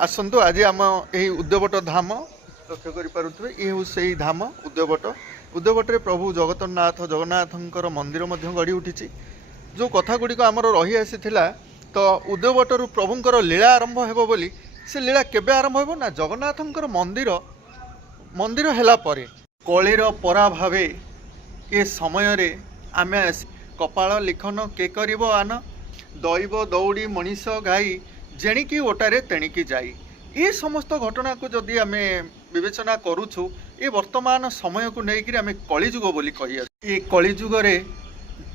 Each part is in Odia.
आसतु आज आम यही उद्यवट धाम लक्ष्य करें ये से धाम उद्यवट उद्यवटे प्रभु जगन्नाथ जगन्नाथंकर मंदिर गढ़ी उठी जो कथा गुड़िक आमर रही आसी तो उद्यवटर प्रभुंकर लीला आरंभ हो बोली से लीला केबे आरंभ हो ना जगन्नाथंकर मंदिर मंदिर हैला परे कलिर परा भावे ये समय रे आमे कपाल लिखन के करिवो आन दैव दौड़ी मनीष गाई जेणिकी ओटारे तेणिकी जाई ये समस्त घटना को जदि आमे विवेचना करूछु ये वर्तमान समय को लेकर आमे कलिजुग बोली कही ये कलिजुग रे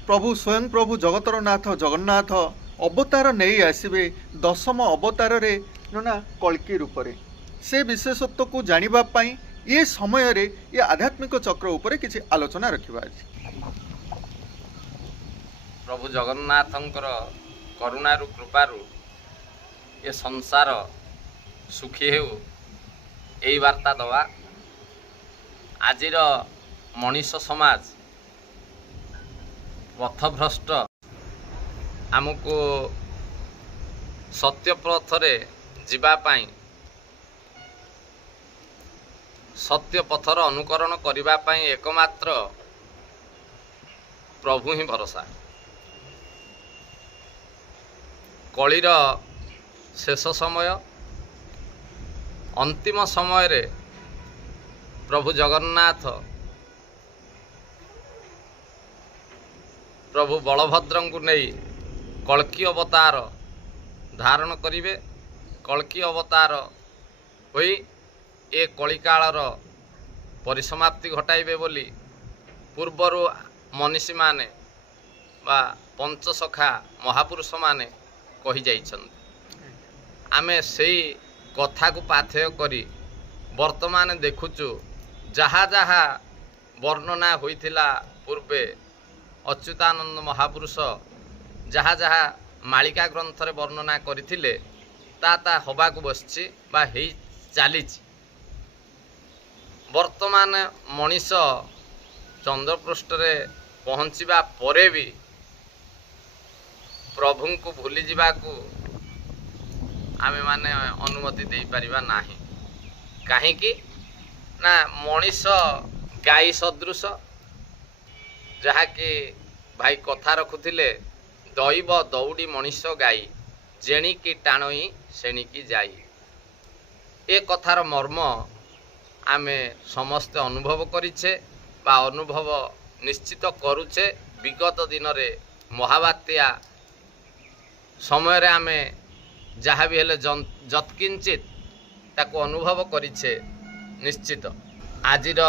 प्रभु स्वयं प्रभु जगतर नाथ जगन्नाथ अवतार नहीं आसबे दशम अवतार रे ना कल्की रूप रे से विशेषत्व को जानिबा पाई ये समय रे ये आध्यात्मिक चक्र उपरे किसी आलोचना रखिबा प्रभु जगन्नाथंकर करुणारु कृपारु ये संसार सुखी हेउ यही वार्ता दवा आजिर मनीष समाज पथभ्रष्ट आमको सत्य पथरे जीवापाई सत्य पथर अनुकरण करिबा पाई एकमात्र प्रभु ही भरोसा कलिर शेष समय अंतिम समय रे प्रभु जगन्नाथ प्रभु बलभद्र को नहीं कल्की अवतार धारण करिवे कल्की अवतार होई ए कलिकालर परिसमाप्ति घटाइबे बोली पूर्वर मनीषी माने बा पंचसखा महापुरुष माने कही जाइछन्ति आमे सेई कथा को पाथेय करी वर्तमान देखुचु जहाँ जहाँ वर्णना होइथिला पूर्वे अच्युतानंद महापुरुष जहाँ जहाँ मालिका ग्रंथ रे वर्णना करथिले ता हवा को बसछि बा हेई चालीछि वर्तमान मनीष चंद्रपृष्ठ रे पहुँचवा परे भी प्रभु को भूली जावाकू आमे माने अनुमति दे परिबा नाही काहेकि ना मनीष गाई सदृश जहाँकि भाई कथा रखुथिले दैव दौड़ी मनीष गाई जेणिकी टाणई सेणिकी जाई ए कथार मर्म आमे समस्त अनुभव करिछे बा अनुभव निश्चित करुचे विगत दिन रे महाबात्या समय रे आमे जहाँ भी हेले जत्किंचित ताको अनुभव करिछे निश्चित आजिर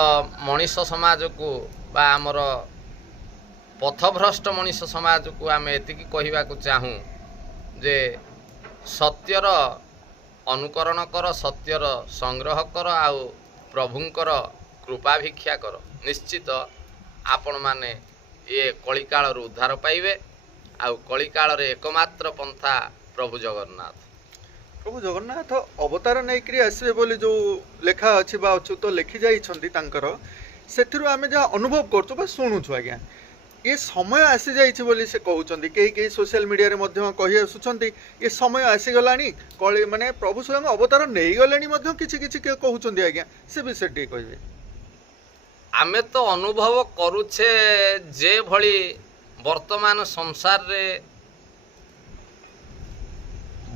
मनीष समाज को बा आमर पथभ्रष्ट मनीष समाज को आमे एतिकी कहिबा को चाहूँ जे सत्यर अनुकरण कर सत्यर संग्रह कर आउ प्रभुंकर कृपा भिक्षा कर निश्चित आपण माने ये कलिकाल उद्धार पाइबे आउ कलिकाल रे एकमात्र पंथा प्रभु जगन्नाथ अवतार नहीं आसबे बोली जो लेखा अच्छी बा अच्युत लिखि जाइछन्ति तांकर सेथिरु आमे जा अनुभव करछु बा सुनुछु आज्ञा ये समय आसी जाइछि बोली से कहउछन्ति कई सोशल मीडिया रे मध्य कहि आसुछन्ति ये समय आसी गलानी कळि माने प्रभु स्वयं अवतार नहीं गलेनी मध्य किछि किछि के कहउछन्ति आज्ञा से विषय टी कहिबे आमे तो अनुभव करूछे जे भली वर्तमान संसार रे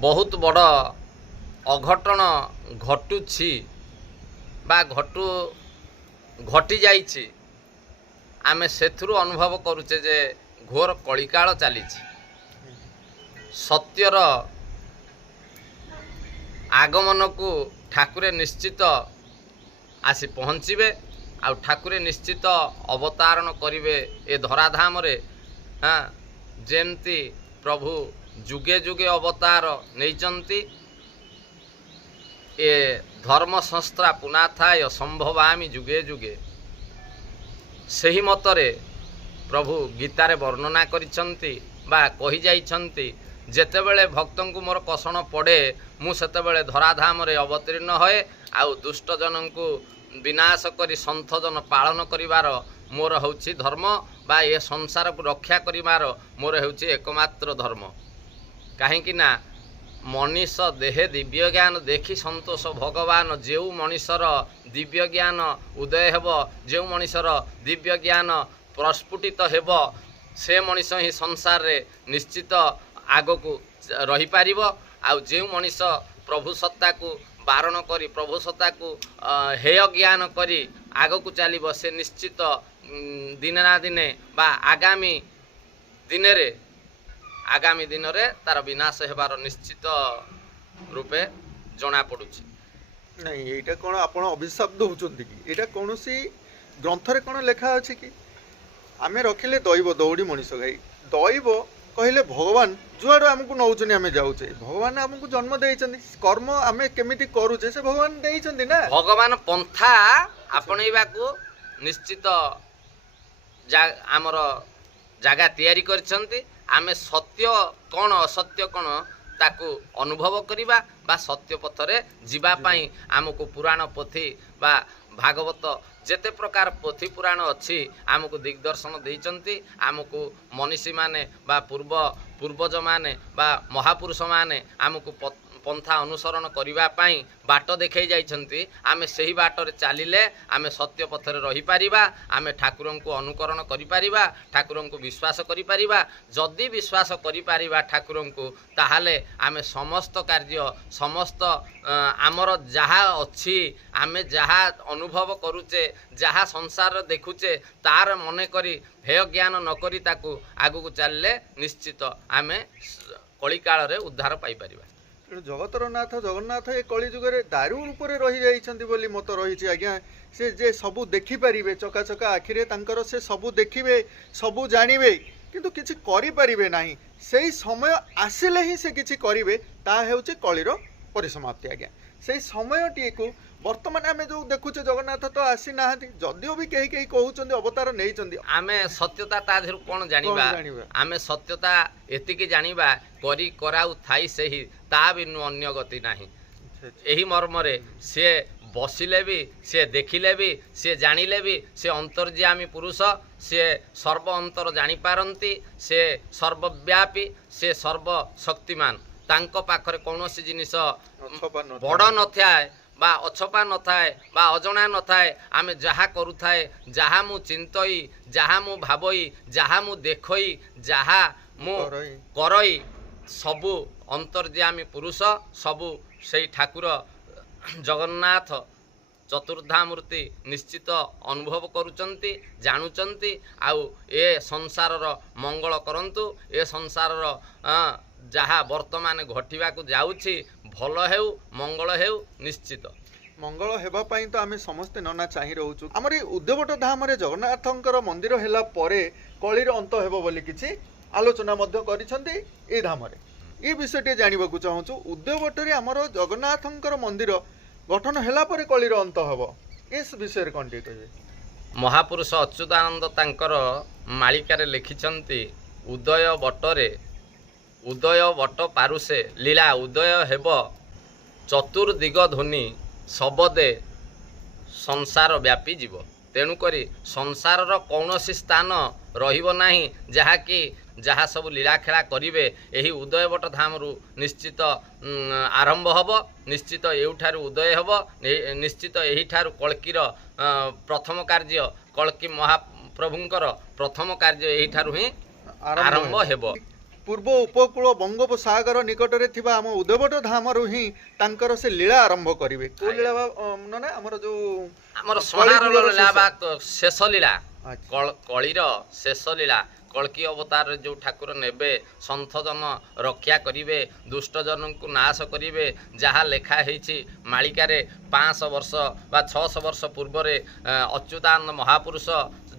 बहुत बड़ अघटन घटुछि बा घटी जाइछि आमे सेथुरु अनुभव करूचे जे घोर कलिकाल चलीछि सत्यर आगमन को ठाकुरे निश्चित आसी पहुँचबे आ ठाकुरे निश्चित अवतारण करिवे ए धराधाम रे हाँ जेमती प्रभु जुगे जुगे अवतार नैचंती ए धर्म संस्था पुनाथाय संभवामि जुगे जुगे सही मतरे प्रभु गीतारे वर्णना करिसंती बा कहि जाइछंती जेतेबेले भक्तों को मोर कषण पड़े मु सेतेबेले धराधाम रे अवतीर्ण होए आउ दुष्ट जनों को विनाश करी संथ जन पालन करिवार मोर होउछि धर्म बा ए संसार को रक्षा करिवार मोर होउछि एकमात्र धर्म कहीं ना ମଣିଷ ଦେହେ ଦିବ୍ୟ ଜ୍ଞାନ ଦେଖି ସନ୍ତୋଷ ଭଗବାନ। ଯେଉଁ ମଣିଷର ଦିବ୍ୟ ଜ୍ଞାନ ଉଦୟ ହେବ, ଯେଉଁ ମଣିଷର ଦିବ୍ୟ ଜ୍ଞାନ ପ୍ରସ୍ଫୁଟିତ ହେବ, ସେ ମଣିଷ ହିଁ ସଂସାରରେ ନିଶ୍ଚିତ ଆଗକୁ ରହିପାରିବ। ଆଉ ଯେଉଁ ମଣିଷ ପ୍ରଭୁ ସତ୍ତାକୁ ବାରଣ କରି, ପ୍ରଭୁ ସତ୍ତାକୁ ହେୟ ଜ୍ଞାନ କରି ଆଗକୁ ଚାଲିବ, ସେ ନିଶ୍ଚିତ ଦିନେ ନା ଦିନେ ବା ଆଗାମୀ ଦିନରେ ତାର ବିନାଶ ହେବାର ନିଶ୍ଚିତ ରୂପେ ଜଣାପଡ଼ୁଛି। ନାଇଁ, ଏଇଟା କ'ଣ ଆପଣ ଅଭିଶାପ ଦେଉଛନ୍ତି କି? ଏଇଟା କୌଣସି ଗ୍ରନ୍ଥରେ କ'ଣ ଲେଖା ଅଛି କି? ଆମେ ରଖିଲେ ଦୈବ ଦୌଡ଼ି ମଣିଷ ଗାଇ। ଦୈବ କହିଲେ ଭଗବାନ ଯୁଆଡ଼ୁ ଆମକୁ ନେଉଛନ୍ତି ଆମେ ଯାଉଛେ। ଭଗବାନ ଆମକୁ ଜନ୍ମ ଦେଇଛନ୍ତି, କର୍ମ ଆମେ କେମିତି କରୁଛେ ସେ ଭଗବାନ ଦେଇଛନ୍ତି ନା। ଭଗବାନ ପନ୍ଥା ଆପଣେଇବାକୁ ନିଶ୍ଚିତ ଆମର ଜାଗା ତିଆରି କରିଛନ୍ତି। ଆମେ ସତ୍ୟ କ'ଣ ଅସତ୍ୟ କ'ଣ ତାକୁ ଅନୁଭବ କରିବା ବା ସତ୍ୟ ପଥରେ ଯିବା ପାଇଁ ଆମକୁ ପୁରାଣ ପୋଥି ବା ଭାଗବତ ଯେତେ ପ୍ରକାର ପୋଥି ପୁରାଣ ଅଛି ଆମକୁ ଦିଗ୍ଦର୍ଶନ ଦେଇଛନ୍ତି। ଆମକୁ ମନୀଷୀମାନେ ବା ପୂର୍ବଜମାନେ ବା ମହାପୁରୁଷମାନେ ଆମକୁ ପନ୍ଥା ଅନୁସରଣ କରିବା ପାଇଁ ବାଟ ଦେଖାଇ ଯାଇଛନ୍ତି। ଆମେ ସେହି ବାଟରେ ଚାଲିଲେ ଆମେ ସତ୍ୟ ପଥରେ ରହିପାରିବା। ଆମେ ଠାକୁରଙ୍କୁ ଅନୁକରଣ କରିପାରିବା, ଠାକୁରଙ୍କୁ ବିଶ୍ୱାସ କରିପାରିବା। ଯଦି ବିଶ୍ୱାସ କରିପାରିବା ଠାକୁରଙ୍କୁ, ତାହେଲେ ଆମେ ସମସ୍ତ କାର୍ଯ୍ୟ, ସମସ୍ତ ଆମର ଯାହା ଅଛି, ଆମେ ଯାହା ଅନୁଭବ କରୁଛେ, ଯାହା ସଂସାରରେ ଦେଖୁଛେ, ତାର ମନେ କରି ହେୟ ଜ୍ଞାନ ନ କରି ତାକୁ ଆଗକୁ ଚାଲିଲେ ନିଶ୍ଚିତ ଆମେ କଳିକାଳରେ ଉଦ୍ଧାର ପାଇପାରିବା। ତେଣୁ ଜଗତର ନାଥ ଜଗନ୍ନାଥ ଏ କଳି ଯୁଗରେ ଦାରୁ ରୂପରେ ରହିଯାଇଛନ୍ତି ବୋଲି ମତ ରହିଛି ଆଜ୍ଞା। ସେ ଯେ ସବୁ ଦେଖିପାରିବେ, ଚକାଚକା ଆଖିରେ ତାଙ୍କର ସେ ସବୁ ଦେଖିବେ, ସବୁ ଜାଣିବେ, କିନ୍ତୁ କିଛି କରିପାରିବେ ନାହିଁ। ସେଇ ସମୟ ଆସିଲେ ହିଁ ସେ କିଛି କରିବେ, ତାହା ହେଉଛି କଳିର ପରିସମାପ୍ତି ଆଜ୍ଞା। ସେଇ ସମୟଟିକୁ ବର୍ତ୍ତମାନ ଆମେ ଯେଉଁ ଦେଖୁଛେ, ଜଗନ୍ନାଥ ତ ଆସିନାହାନ୍ତି, ଯଦିଓ ବି କେହି କେହି କହୁଛନ୍ତି ଅବତାର ନେଇଛନ୍ତି। ଆମେ ସତ୍ୟତା ତା ଦେହରୁ କ'ଣ ଜାଣିବା? ଆମେ ସତ୍ୟତା ଏତିକି ଜାଣିବା, କରି କରାଉ ଥାଇ ସେହି ତା ବିନୁ ଅନ୍ୟ ଗତି ନାହିଁ। ଏହି ମର୍ମରେ ସିଏ ବସିଲେ ବି, ସିଏ ଦେଖିଲେ ବି, ସିଏ ଜାଣିଲେ ବି, ସେ ଅନ୍ତର୍ଯ୍ୟାମୀ ପୁରୁଷ, ସିଏ ସର୍ବ ଅନ୍ତର ଜାଣିପାରନ୍ତି, ସେ ସର୍ବବ୍ୟାପୀ, ସେ ସର୍ବଶକ୍ତିମାନ। ତାଙ୍କ ପାଖରେ କୌଣସି ଜିନିଷ ବଡ଼ ନଥାଏ ବା ଅଛପା ନଥାଏ ବା ଅଜଣା ନଥାଏ। ଆମେ ଯାହା କରୁଥାଏ, ଯାହା ମୁଁ ଚିନ୍ତଇ, ଯାହା ମୁଁ ଭାବଇ, ଯାହା ମୁଁ ଦେଖଇ, ଯାହା ମୁଁ କରଇ, ସବୁ ଅନ୍ତର୍ଯ୍ୟାମୀ ପୁରୁଷ, ସବୁ ସେଇ ଠାକୁର ଜଗନ୍ନାଥ ଚତୁର୍ଦ୍ଧାମୂର୍ତ୍ତି ନିଶ୍ଚିତ ଅନୁଭବ କରୁଛନ୍ତି, ଜାଣୁଛନ୍ତି। ଆଉ ଏ ସଂସାରର ମଙ୍ଗଳ କରନ୍ତୁ। ଏ ସଂସାରର ଯାହା ବର୍ତ୍ତମାନ ଘଟିବାକୁ ଯାଉଛି ଭଲ ହେଉ, ମଙ୍ଗଳ ହେଉ, ନିଶ୍ଚିତ ମଙ୍ଗଳ ହେବା ପାଇଁ ତ ଆମେ ସମସ୍ତେ ନନା ଚାହିଁ ରହୁଛୁ। ଆମର ଏଇ ଉଦ୍ୟବଟ ଧାମରେ ଜଗନ୍ନାଥଙ୍କର ମନ୍ଦିର ହେଲା ପରେ କଳିର ଅନ୍ତ ହେବ ବୋଲି କିଛି ଆଲୋଚନା ମଧ୍ୟ କରିଛନ୍ତି ଏଇ ଧାମରେ। ଏ ବିଷୟଟି ଜାଣିବାକୁ ଚାହୁଁଛୁ, ଉଦ୍ୟବଟରେ ଆମର ଜଗନ୍ନାଥଙ୍କର ମନ୍ଦିର ଗଠନ ହେଲା ପରେ କଳିର ଅନ୍ତ ହେବ, ଏ ବିଷୟରେ କ'ଣ ଟିକେ କହିବେ? ମହାପୁରୁଷ ଅଚ୍ୟୁତାନନ୍ଦ ତାଙ୍କର ମାଳିକାରେ ଲେଖିଛନ୍ତି, ଉଦୟ ବଟ ପାରୁଷେ ଲୀଳା ଉଦୟ ହେବ, ଚତୁର୍ଦିଗ ଧ୍ୱନି ଶବଦେ ସଂସାର ବ୍ୟାପି ଯିବ। ତେଣୁକରି ସଂସାରର କୌଣସି ସ୍ଥାନ ରହିବ ନାହିଁ ଯାହାକି ଯାହା ସବୁ ଲୀଳାଖେଳା କରିବେ ଏହି ଉଦୟବଟ ଧାମରୁ ନିଶ୍ଚିତ ଆରମ୍ଭ ହେବ, ନିଶ୍ଚିତ ଏଇଠାରୁ ଉଦୟ ହେବ, ନିଶ୍ଚିତ ଏହିଠାରୁ କଳ୍କିର ପ୍ରଥମ କାର୍ଯ୍ୟ, କଳ୍କି ମହାପ୍ରଭୁଙ୍କର ପ୍ରଥମ କାର୍ଯ୍ୟ ଏହିଠାରୁ ହିଁ ଆରମ୍ଭ ହେବ। ପୂର୍ବ ଉପକୂଳ ବଙ୍ଗୋପସାଗର ନିକଟରେ ଥିବା ଆମ ଉଦୟବଟ ଧାମରୁ ହିଁ ତାଙ୍କର ସେ ଲୀଳା ଆରମ୍ଭ କରିବେ। କୋଉ ଲୀଳା ନା ଆମର ଯୋଉ ଆମର ସଂହାରର ଲୀଳା ବା ଶେଷ ଲୀଳା, କଳିର ଶେଷ ଲୀଳା। କଳ୍କି ଅବତାରରେ ଯେଉଁ ଠାକୁର ନେବେ, ସନ୍ଥଜନ ରକ୍ଷା କରିବେ, ଦୁଷ୍ଟଜନଙ୍କୁ ନାଶ କରିବେ, ଯାହା ଲେଖା ହେଇଛି ମାଳିକାରେ 500 ବର୍ଷ ବା 600 ବର୍ଷ ପୂର୍ବରେ ଅଚ୍ୟୁତାନନ୍ଦ ମହାପୁରୁଷ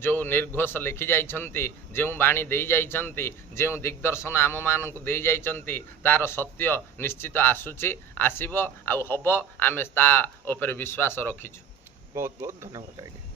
ଯେଉଁ ନିର୍ଘୋଷ ଲେଖି ଯାଇଛନ୍ତି, ଯେଉଁ ବାଣୀ ଦେଇ ଯାଇଛନ୍ତି, ଯେଉଁ ଦିଗ୍ଦର୍ଶନ ଆମମାନଙ୍କୁ ଦେଇ ଯାଇଛନ୍ତି, ତାର ସତ୍ୟ ନିଶ୍ଚିତ ଆସୁଛି, ଆସିବ ଆଉ ହେବ। ଆମେ ତା ଉପରେ ବିଶ୍ୱାସ ରଖିଛୁ। ବହୁତ ବହୁତ ଧନ୍ୟବାଦ ଆଜ୍ଞା।